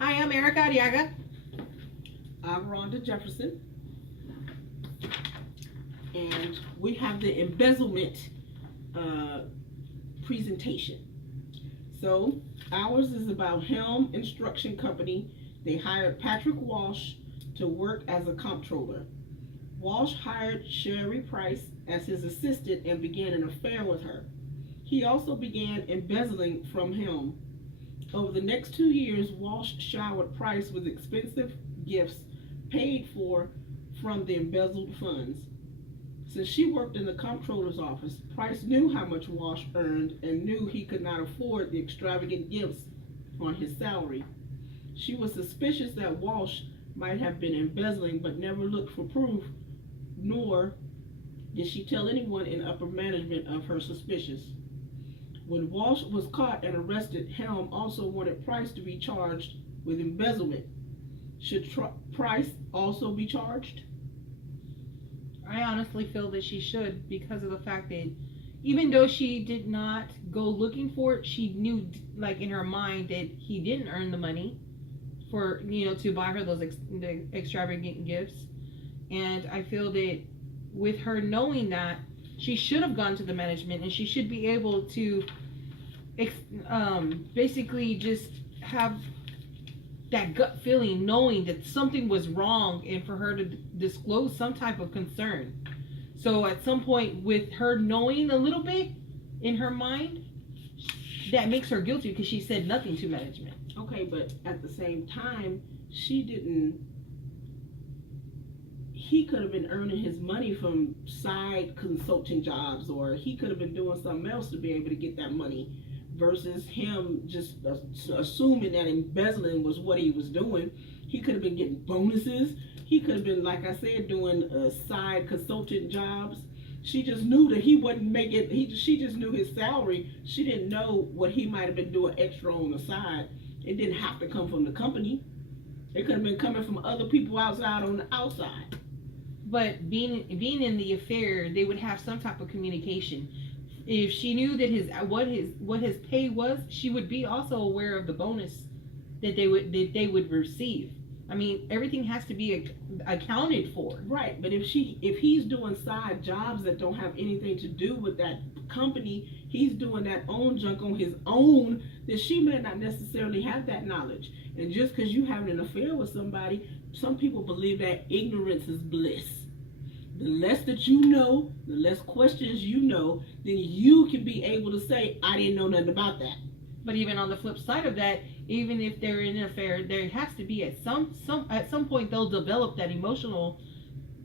Hi, I'm Erica Ariaga. I'm Rhonda Jefferson, and we have the embezzlement uh, presentation. So, ours is about Helm Instruction Company. They hired Patrick Walsh to work as a comptroller. Walsh hired Sherry Price as his assistant and began an affair with her. He also began embezzling from Helm. Over the next 2 years, Walsh showered Price with expensive gifts paid for from the embezzled funds. Since she worked in the comptroller's office, Price knew how much Walsh earned and knew he could not afford the extravagant gifts on his salary. She was suspicious that Walsh might have been embezzling but never looked for proof, nor did she tell anyone in upper management of her suspicions. When Walsh was caught and arrested, Helm also wanted Price to be charged with embezzlement. Should Price also be charged? I honestly feel that she should because of the fact that even though she did not go looking for it, she knew, like in her mind, that he didn't earn the money for to buy her those the extravagant gifts. And I feel that with her knowing that, she should have gone to the management and she should be able to basically just have that gut feeling knowing that something was wrong and for her to disclose some type of concern. So at some point with her knowing a little bit in her mind, that makes her guilty because she said nothing to management. Okay, but at the same time, she didn't. He could have been earning his money from side consulting jobs, or he could have been doing something else to be able to get that money, versus him just assuming that embezzling was what he was doing. He could have been getting bonuses. He could have been, like I said, doing side consultant jobs. She just knew that he wasn't making. She just knew his salary. She didn't know what he might have been doing extra on the side. It didn't have to come from the company. It could have been coming from other people outside on the outside. But being in the affair, they would have some type of communication. If she knew that what his pay was, she would be also aware of the bonus that they would receive. I mean, everything has to be accounted for. Right, but if he's doing side jobs that don't have anything to do with that company, he's doing that own junk on his own, then she may not necessarily have that knowledge. And just because you have an affair with somebody, some people believe that ignorance is bliss. The less that you know, the less questions you know, then you can be able to say, I didn't know nothing about that. But even on the flip side of that, even if they're in an affair, there has to be at some point they'll develop that emotional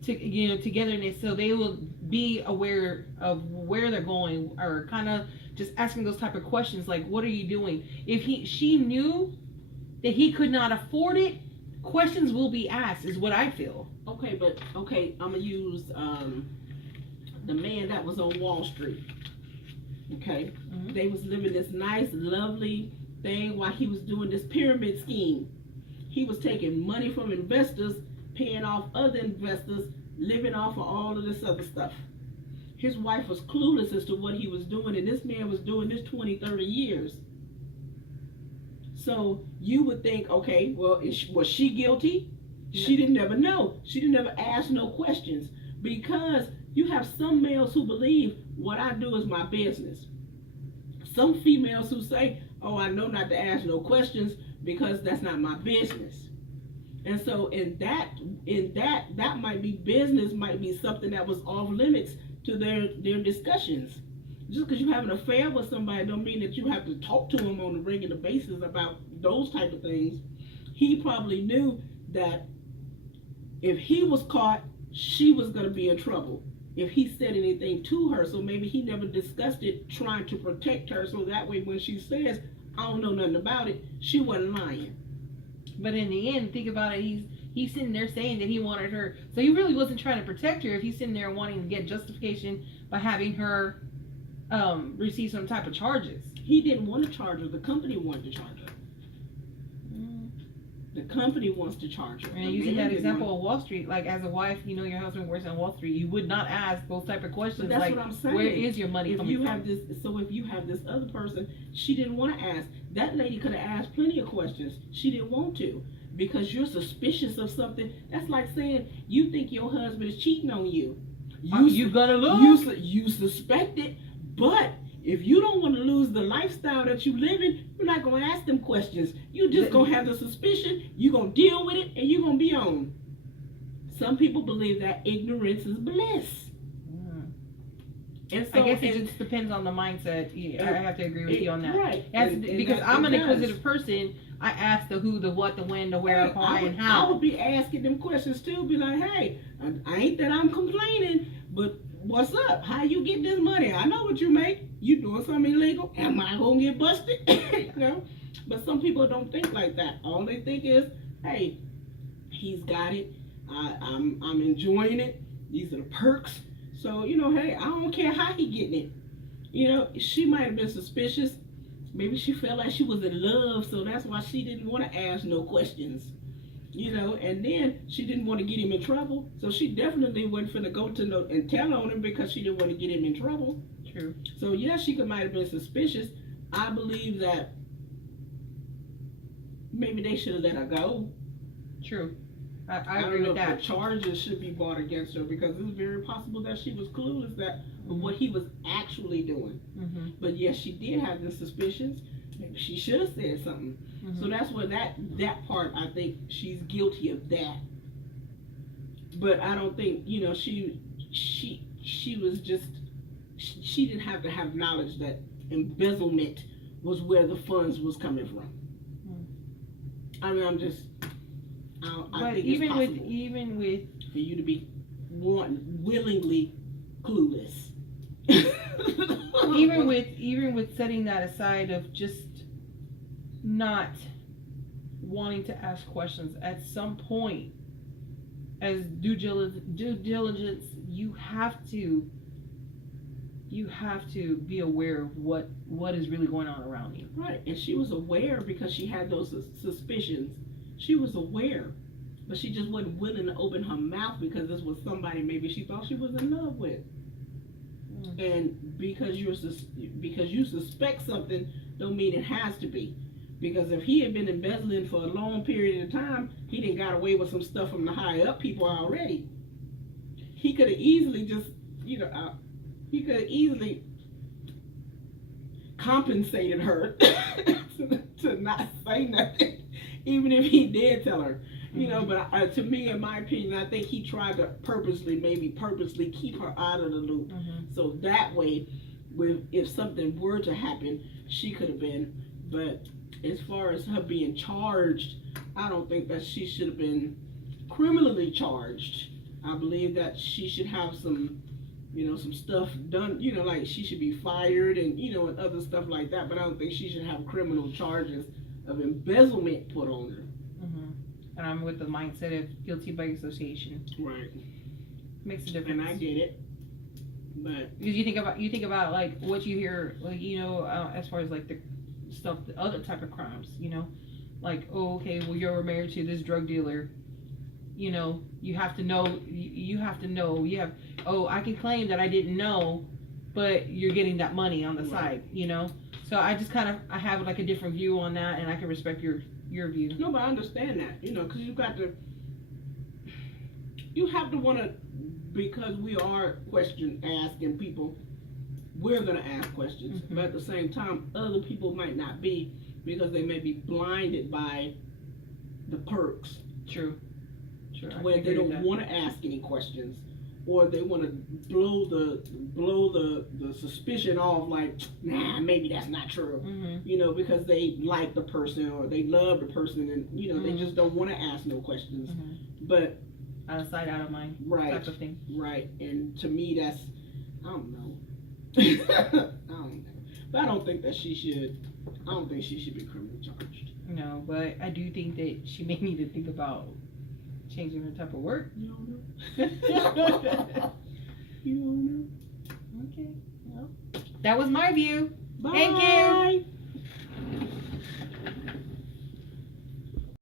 togetherness, so they will be aware of where they're going, or kind of just asking those type of questions like, what are you doing? If she knew that he could not afford it, questions will be asked, is what I feel. Okay, I'm gonna use the man that was on Wall Street. Okay, They was living this nice, lovely thing while he was doing this pyramid scheme. He was taking money from investors, paying off other investors, living off of all of this other stuff. His wife was clueless as to what he was doing, and this man was doing this 20, 30 years. So you would think, okay, well, was she guilty? She didn't ever know. She didn't ever ask no questions, because you have some males who believe what I do is my business. Some females who say, oh, I know not to ask no questions because that's not my business. And so in that might be business, might be something that was off limits to their discussions. Just because you have an affair with somebody don't mean that you have to talk to them on a regular basis about those type of things. He probably knew that if he was caught, she was going to be in trouble if he said anything to her. So maybe he never discussed it, trying to protect her, so that way when she says, I don't know nothing about it, she wasn't lying. But in the end, think about it, he's sitting there saying that he wanted her, so he really wasn't trying to protect her if he's sitting there wanting to get justification by having her receive some type of charges. He didn't want to charge her. The company wanted to charge her. The company wants to charge her. And using that example of Wall Street, like as a wife, your husband works on Wall Street, you would not ask those type of questions. But that's like, what I'm saying. Where is your money coming from? If you have this other person, she didn't want to ask. That lady could have asked plenty of questions. questions. She didn't want to because you're suspicious of something. That's like saying you think your husband is cheating on you. You gonna lose. You suspect it, but if you don't want to lose the lifestyle that you live in, you're not going to ask them questions. You just going to have the suspicion, you're going to deal with it, and you're going to be on. Some people believe that ignorance is bliss. And so, I guess it just depends on the mindset. Yeah, I have to agree with you on that. Right. Because I'm an inquisitive person. I ask the who, the what, the when, the where, why, and how. I would be asking them questions too. Be like, hey, I ain't that I'm complaining, but what's up? How you get this money? I know what you make. You doing something illegal? Am I gonna get busted? You know. But some people don't think like that. All they think is, hey, he's got it. I'm enjoying it. These are the perks. So, you know, hey, I don't care how he getting it. You know, she might have been suspicious. Maybe she felt like she was in love, so that's why she didn't want to ask no questions. You know, and then she didn't want to get him in trouble. So she definitely wasn't finna go to no and tell on him because she didn't want to get him in trouble. True. So yeah, she might have been suspicious. I believe that maybe they should have let her go. True. I agree with that. The charges should be brought against her because it's very possible that she was clueless of what he was actually doing. Mm-hmm. But yes, she did have the suspicions. Maybe she should have said something. Mm-hmm. So that's where that part, I think she's guilty of that. But I don't think, you know, she was just, she didn't have to have knowledge that embezzlement was where the funds was coming from. I mean, I think it's possible even with for you to be willingly clueless. even with setting that aside of just not wanting to ask questions at some point, as due diligence, you have to be aware of what is really going on around you. Right, and she was aware because she had those suspicions. She was aware, but she just wasn't willing to open her mouth because this was somebody maybe she thought she was in love with. And because you suspect something, don't mean it has to be. Because if he had been embezzling for a long period of time, he didn't got away with some stuff from the high up people already. He could have easily just, you know, he could have easily compensated her to not say nothing. Even if he did tell her, you know, but to me, in my opinion, I think he tried to purposely keep her out of the loop. So that way, if something were to happen, she could have been. But as far as her being charged, I don't think that she should have been criminally charged. I believe that she should have some, you know, some stuff done, you know, like she should be fired and, you know, and other stuff like that. But I don't think she should have criminal charges of embezzlement put on her. And I'm with the mindset of guilty by association. Right. Makes a difference. And I get it. But because you think about like what you hear, like, you know, as far as like the stuff, the other type of crimes, you know, like, oh, okay, well, you're married to this drug dealer, you know, you have to know, oh, I can claim that I didn't know, but you're getting that money on the side, you know. So I just I have like a different view on that, and I can respect your view. No, but I understand that, you know, because you have to want to, because we are asking people, we're going to ask questions, but at the same time, other people might not be, because they may be blinded by the perks. True. Where they don't want to ask any questions, or they want to blow the suspicion off, like, nah, maybe that's not true. You know, because they like the person or they love the person, and you know they just don't want to ask no questions. But out of sight, out of mind, type of thing. Right, and to me, that's, I don't know. I don't know, but I don't think she should be criminally charged. No, but I do think that she may need to think about changing her type of work. You don't know. You don't know. Okay. Well, that was my view. Bye. Thank you.